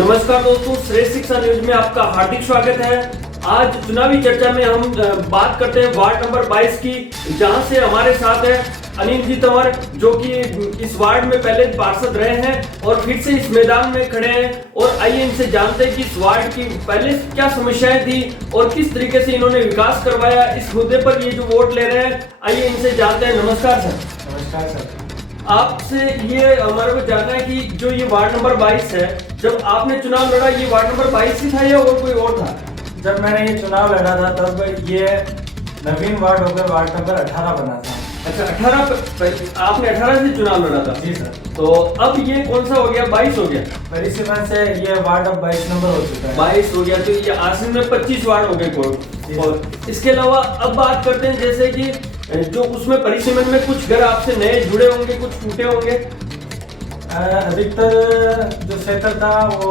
नमस्कार दोस्तों, श्रेष्ठ शिक्षा न्यूज में आपका हार्दिक स्वागत है। आज चुनावी चर्चा में हम बात करते हैं वार्ड नंबर 22 की, जहां से हमारे साथ है अनिल जी तंवर, जो कि इस वार्ड में पहले पार्षद रहे हैं और फिर से इस मैदान में खड़े हैं। और आइए इनसे जानते हैं कि इस वार्ड की पहले क्या समस्याएं थी और किस तरीके से इन्होंने विकास करवाया। इस मुद्दे पर ये जो वोट ले रहे हैं, आइए इनसे जानते हैं। नमस्कार सर। नमस्कार सर। आपसे ये हमारे को जानना है कि जो ये वार्ड नंबर 22 है, जब आपने चुनाव लड़ा, ये वार्ड नंबर 22 ही था या और कोई और था? जब मैंने ये चुनाव लड़ा था तब ये नवीन वार्ड होकर वार्ड नंबर 18 बना था। अच्छा, 18 आपने 18 से चुनाव लड़ा था? जी सर। तो अब ये कौन सा हो गया, 22 हो गया? परिसीमन से ये वार्ड अब 22 नंबर हो चुका है। 22 हो गया, तो ये आसिन में 25 वार्ड हो गए। और इसके अलावा अब बात करते हैं, जैसे कि जो उसमें परिसीमन में कुछ घर आपसे नए जुड़े होंगे, कुछ टूटे होंगे। अधिकतर जो क्षेत्र था वो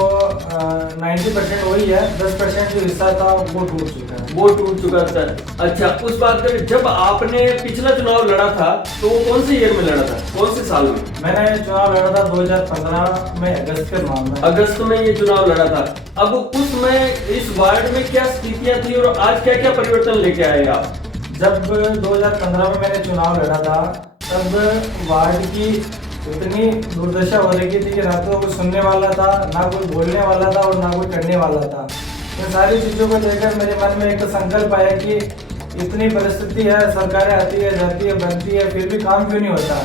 90% वही है, 10% जो हिस्सा था वो टूट चुका था। अच्छा, उस बात करें, जब आपने पिछला चुनाव लड़ा था तो वो कौन से ईयर में लड़ा था, कौन से साल में? मैंने चुनाव लड़ा था 2015 में, अगस्त के माह में। अगस्त में ये चुनाव लड़ा था। अब उसमें इस वार्ड में क्या स्थितियां थी और आज क्या क्या परिवर्तन लेके आए आप? जब 2015 में मैंने चुनाव लड़ा था तब वार्ड की इतनी दुर्दशा हो रही थी कि ना तो कोई सुनने वाला था, ना कोई बोलने वाला था और ना कोई करने वाला था। इन सारी चीज़ों को लेकर मेरे मन में एक तो संकल्प आया कि इतनी परिस्थिति है, सरकारें आती है जाती है बनती है, फिर भी काम क्यों नहीं होता।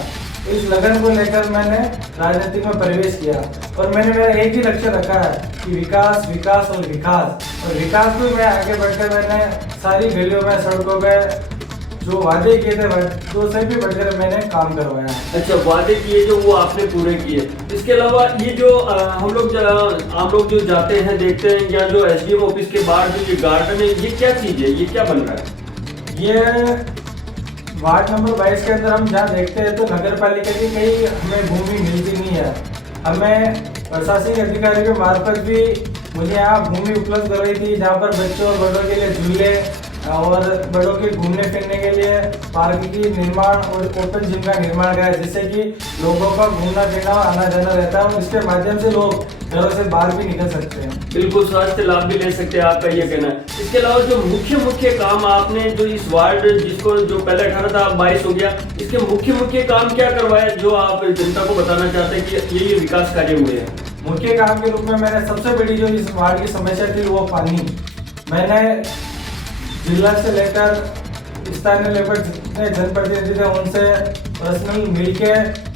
इस लगन को लेकर मैंने राजनीति में प्रवेश किया और मैंने मेरा एक ही लक्ष्य रखा है कि विकास विकास और विकास। और विकास में मैं आगे बढ़कर मैंने सारी गलियों में, सड़कों पे जो वादे किए थे तो से भी बढ़कर मैंने काम करवाया। अच्छा, वादे किए जो वो आपने पूरे किए। इसके अलावा ये जो हम लोग जो जाते हैं देखते हैं, या जो एसडीएम ऑफिस के बाहर जो ये गार्डन है, ये क्या चीज है, ये क्या बन रहा है? ये वार्ड नंबर 22 के अंदर हम जहाँ देखते हैं तो नगर पालिका की कहीं हमें भूमि मिलती नहीं है। हमें प्रशासनिक अधिकारियों के मार्फत भी मुझे यहाँ भूमि उपलब्ध करवाई थी, जहाँ पर बच्चों और बड़ों के लिए झूले और बड़ों के घूमने फिरने के लिए पार्क की निर्माण और ओपन जिम का निर्माण करा है, जिससे कि लोगों का घूमना फिरना आना जाना रहता है और इसके माध्यम से लोग घरों से बाहर भी निकल सकते हैं। बिल्कुल, स्वास्थ्य लाभ भी ले सकते हैं, आपका ये कहना है। इसके अलावा जो मुख्य काम आपने जो इस वार्ड, जिसको जो पहले 18 था 22 हो गया, इसके मुख्य काम क्या करवाया जो आप जनता को बताना चाहते हैं कि ये विकास कार्य हुए हैं? मुख्य काम के रूप में मैंने सबसे बड़ी जो इस वार्ड की समस्या थी वो पानी। मैंने जिला से लेकर स्थानीय लेवल जितने जनप्रतिनिधि थे उनसे पर्सनल मिलके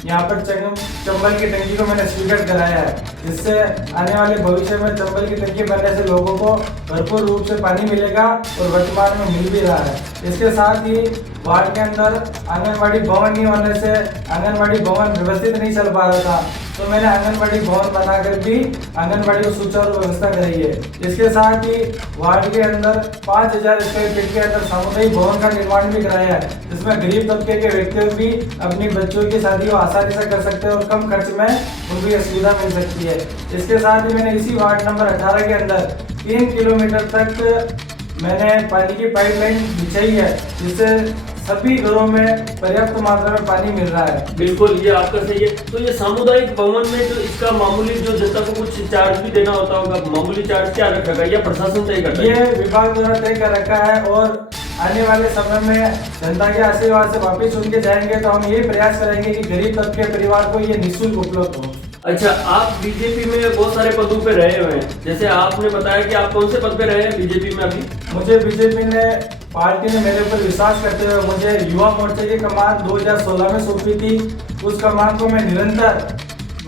यहाँ पर चंबल की टंकी को मैंने स्वीकृत कराया है, जिससे आने वाले भविष्य में चंबल की टंकी बनने से लोगों को भरपूर रूप से पानी मिलेगा और वर्तमान में मिल भी रहा है। इसके साथ ही वार्ड के अंदर आंगनबाड़ी भवन नहीं होने से आंगनबाड़ी भवन व्यवस्थित नहीं चल पा रहा था, तो मैंने आंगनबाड़ी भवन बनाकर भी आंगनबाड़ी को सुचारू व्यवस्था कराई है। इसके साथ ही वार्ड के अंदर 5000 स्क्वायर फीट के अंदर सामुदायिक भवन का निर्माण भी कराया है, जिसमें गरीब तबके के व्यक्ति भी अपनी बच्चों की शादी को आसानी से कर सकते हैं और कम खर्च में उनको यह सुविधा मिल सकती है। इसके साथ ही मैंने इसी वार्ड नंबर 18 के अंदर 3 किलोमीटर तक मैंने पानी की पाइपलाइन बिछाई है, जिससे सभी घरों में पर्याप्त मात्रा में पानी मिल रहा है। बिल्कुल, ये आपका सही है। तो ये सामुदायिक भवन में जो इसका मामूली जो जनता को कुछ चार्ज भी देना होता होगा, मामूली चार्ज क्या रखा है या प्रशासन तय करता है? ये विभाग द्वारा तय कर रखा है और आने वाले समय में जनता के आशीर्वाद से वापिस उनके जाएंगे तो हम यही प्रयास करेंगे कि गरीब तबके परिवार को ये निःशुल्क उपलब्ध हो। अच्छा, आप बीजेपी में बहुत सारे पदों पे रहे हुए हैं, जैसे आपने बताया कि आप कौन से पद पे रहे हैं बीजेपी में अभी? मुझे बीजेपी ने, पार्टी ने मेरे ऊपर विश्वास करते हुए मुझे युवा मोर्चे की कमान 2016 में सौंपी थी। उस कमान को मैं निरंतर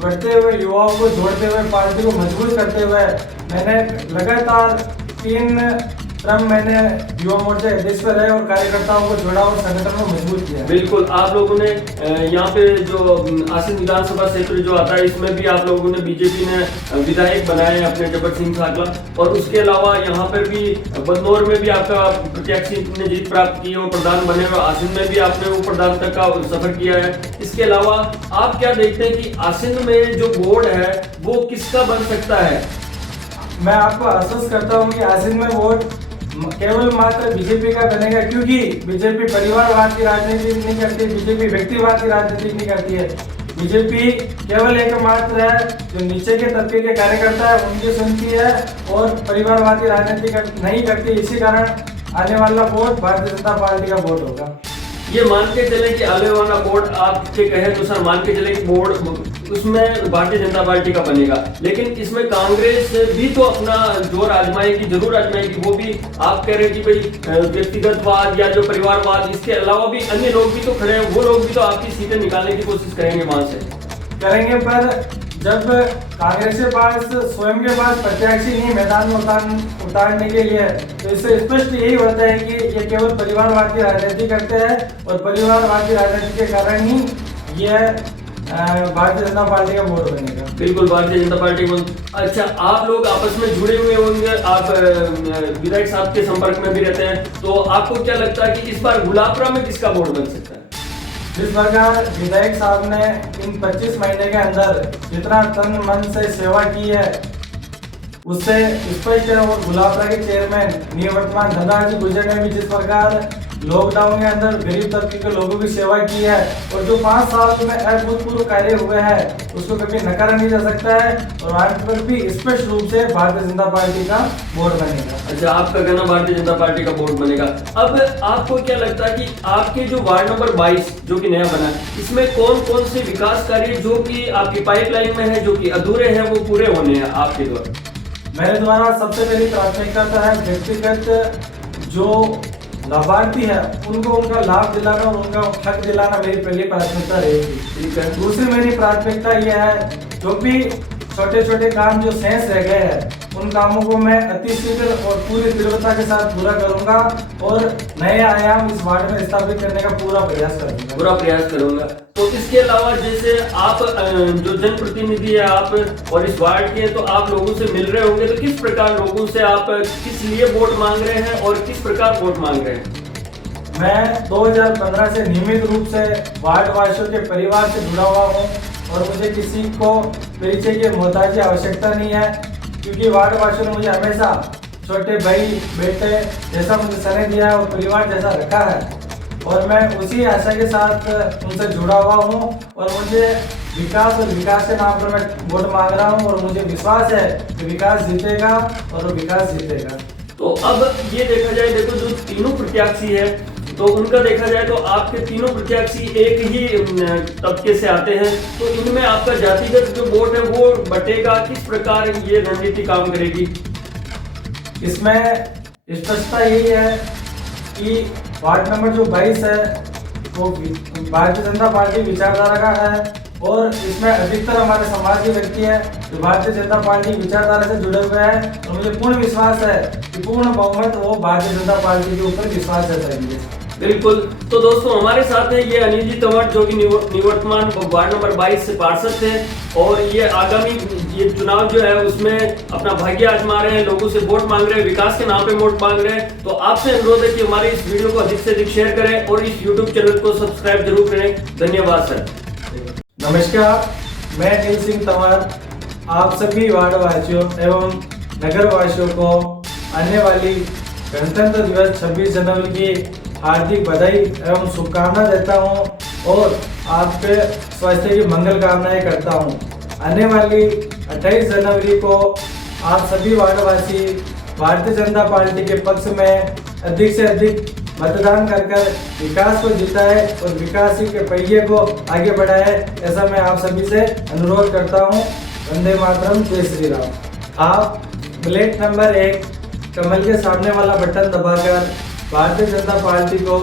बढ़ते हुए युवाओं को जोड़ते हुए पार्टी को मजबूत करते हुए मैंने लगातार 3 टर्म मैंने युवा मोर्चा अध्यक्ष पर रहे और कार्यकर्ताओं को जोड़ा और संगठन को मजबूत किया। बिल्कुल, आप लोगों ने यहाँ पे जो आसिन विधानसभा क्षेत्र जो आता है, इसमें भी आप लोगों ने, बीजेपी ने विधायक बनाए अपने जबर सिंह साकला, और उसके अलावा यहाँ पर भी बदनौर में भी आपका प्रत्याशी ने जीत प्राप्त की और प्रधान बने, और आसिन में भी आपने वो प्रधान तक का सफर किया है। इसके अलावा आप क्या देखते हैं कि आसिन में जो बोर्ड है वो किसका बन सकता है? मैं आपको आश्वस्त करता हूँ कि आसिन में वोट केवल मात्र बीजेपी का बनेगा, क्योंकि बीजेपी परिवारवाद की राजनीति नहीं करती, बीजेपी व्यक्तिवाद की राजनीति नहीं करती है। बीजेपी केवल एकमात्र है जो नीचे के तबके के कार्यकर्ता है उनकी सुनती है और परिवारवादी राजनीति नहीं करती। इसी कारण आने वाला वोट भारतीय जनता पार्टी का वोट होगा। ये मान के चले कि आने वाला बोर्ड आपके कहे अनुसार मान के चले कि बोर्ड उसमें भारतीय जनता पार्टी का बनेगा, लेकिन इसमें कांग्रेस भी तो अपना जोर आजमाएगी, जरूर आजमाएगी। वो भी आप कह रहे हैं कि भाई व्यक्तिगतवाद या जो परिवारवाद, इसके अलावा भी अन्य लोग भी तो खड़े हैं, वो लोग भी तो आपकी सीटें निकालने की कोशिश करेंगे वहां से करेंगे। पर जब कांग्रेस के पास स्वयं के पास प्रत्याशी नहीं मैदान में उतारने के लिए, तो इससे स्पष्ट यही होता है कि ये केवल परिवारवादी राजनीति करते हैं और परिवारवादी राजनीति के कारण ही ये भारतीय जनता पार्टी का वोट बनेगा। बिल्कुल भारतीय जनता पार्टी को। अच्छा, आप लोग आपस में जुड़े हुए होंगे, आप विधायक साहब के संपर्क में भी रहते हैं, तो आपको क्या लगता है कि इस बार गुलाबपुरा में किसका वोट बन सकता है? जिस प्रकार विधायक साहब ने इन 25 महीने के अंदर जितना तन मन से सेवा की है उससे स्पष्ट है। और गुलाबपुरा के चेयरमैन निवर्तमान धनराज गुर्जर ने भी जिस प्रकार लॉकडाउन के अंदर गरीब तबके के लोगों की सेवा की है और जो 5 साल में अभूतपूर्व कार्य हुए हैं उसको कभी नकारा नहीं जा सकता है। और वहां पर भी स्पष्ट रूप से भारतीय जनता पार्टी का वोट बनेगा। अच्छा, आपका कहना भारतीय जनता पार्टी का वोट बनेगा। अब आपको क्या लगता है कि आपके जो वार्ड नंबर 22 जो कि नया बना, इसमें कौन कौन से विकास कार्य जो कि आपकी पाइपलाइन में है, जो कि अधूरे हैं, वो पूरे होने हैं आपके द्वारा? मेरे द्वारा सबसे पहली प्राथमिकता तो है व्यक्तिगत जो लाभार्थी है उनको उनका लाभ दिलाना और उनका हक दिलाना मेरी पहली प्राथमिकता रहेगी। ठीक है। दूसरी मेरी प्राथमिकता यह है जो भी छोटे छोटे काम जो शेष रह गए हैं उन कामों को मैं अति शीघ्र और पूरी तीव्रता के साथ पूरा करूंगा और नए आयाम इस वार्ड में स्थापित करने का पूरा प्रयास करूंगा। तो इसके अलावा जैसे आप जो जनप्रतिनिधि है आप और इस वार्ड के, तो आप लोगों से मिल रहे होंगे, तो किस प्रकार लोगों से आप किस लिए वोट मांग रहे हैं और किस प्रकार वोट मांग रहे हैं? मैं 2015 से नियमित रूप से वार्ड वासियों के परिवार से जुड़ा हुआ हूँ और मुझे किसी को परिचय की मोहताज की आवश्यकता नहीं है, क्योंकि वार्ड वासियों ने मुझे हमेशा छोटे भाई बेटे जैसा मुझे स्नेह दिया है और परिवार जैसा रखा है और मैं उसी आशा के साथ उनसे जुड़ा हुआ हूँ। और मुझे विकास और विकास के नाम पर मैं वोट मांग रहा हूँ और मुझे विश्वास है कि विकास जीतेगा और विकास जीतेगा। तो अब ये देखा जाए, देखो जो तीनों प्रत्याशी है तो उनका देखा जाए तो आपके तीनों प्रत्याशी एक ही तबके से आते हैं, तो इनमें आपका जातिगत जो वोट है वो बटेगा, किस प्रकार ये रणनीति काम करेगी? इसमें स्पष्टता यही है कि वार्ड नंबर जो 22 है वो भारतीय जनता पार्टी विचारधारा का है और इसमें अधिकतर हमारे समाज के व्यक्ति हैं जो भारतीय जनता पार्टी विचारधारा से जुड़े हुए हैं और मुझे पूर्ण विश्वास है कि पूर्ण बहुमत वो भारतीय जनता पार्टी के ऊपर विश्वास जताएंगे। बिल्कुल। तो दोस्तों हमारे साथ है ये अनिल जी तंवर जो कि निवर्तमान वार्ड नंबर 22 से पार्षद थे और ये आगामी ये चुनाव जो है उसमें अपना भाग्य आजमा रहे हैं, लोगों से वोट मांग रहे हैं, विकास के नाम पे वोट मांग रहे हैं। तो आपसे अनुरोध है कि हमारे इस वीडियो को अधिक से अधिक शेयर करें और इस YouTube चैनल को सब्सक्राइब जरूर करें। धन्यवाद सर। नमस्कार, मैं अनिल सिंह तंवर आप सभी वार्ड वासियों एवं नगर वासियों को आने वाली गणतंत्र दिवस 26 जनवरी की हार्दिक बधाई एवं शुभकामना देता हूं और आपके स्वास्थ्य की मंगल कामनाएं करता हूं। आने वाली 28 जनवरी को आप सभी वार्डवासी भारतीय जनता पार्टी के पक्ष में अधिक से अधिक मतदान कर विकास को जिताए और विकास के पहिए को आगे बढ़ाए, ऐसा मैं आप सभी से अनुरोध करता हूं। वंदे मातरम, जय श्री राम। आप प्लेट नंबर 1 कमल के सामने वाला बटन दबाकर भारतीय जनता पार्टी को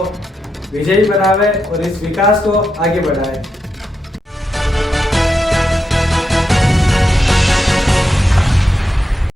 विजयी बनावे और इस विकास को आगे बढ़ाए।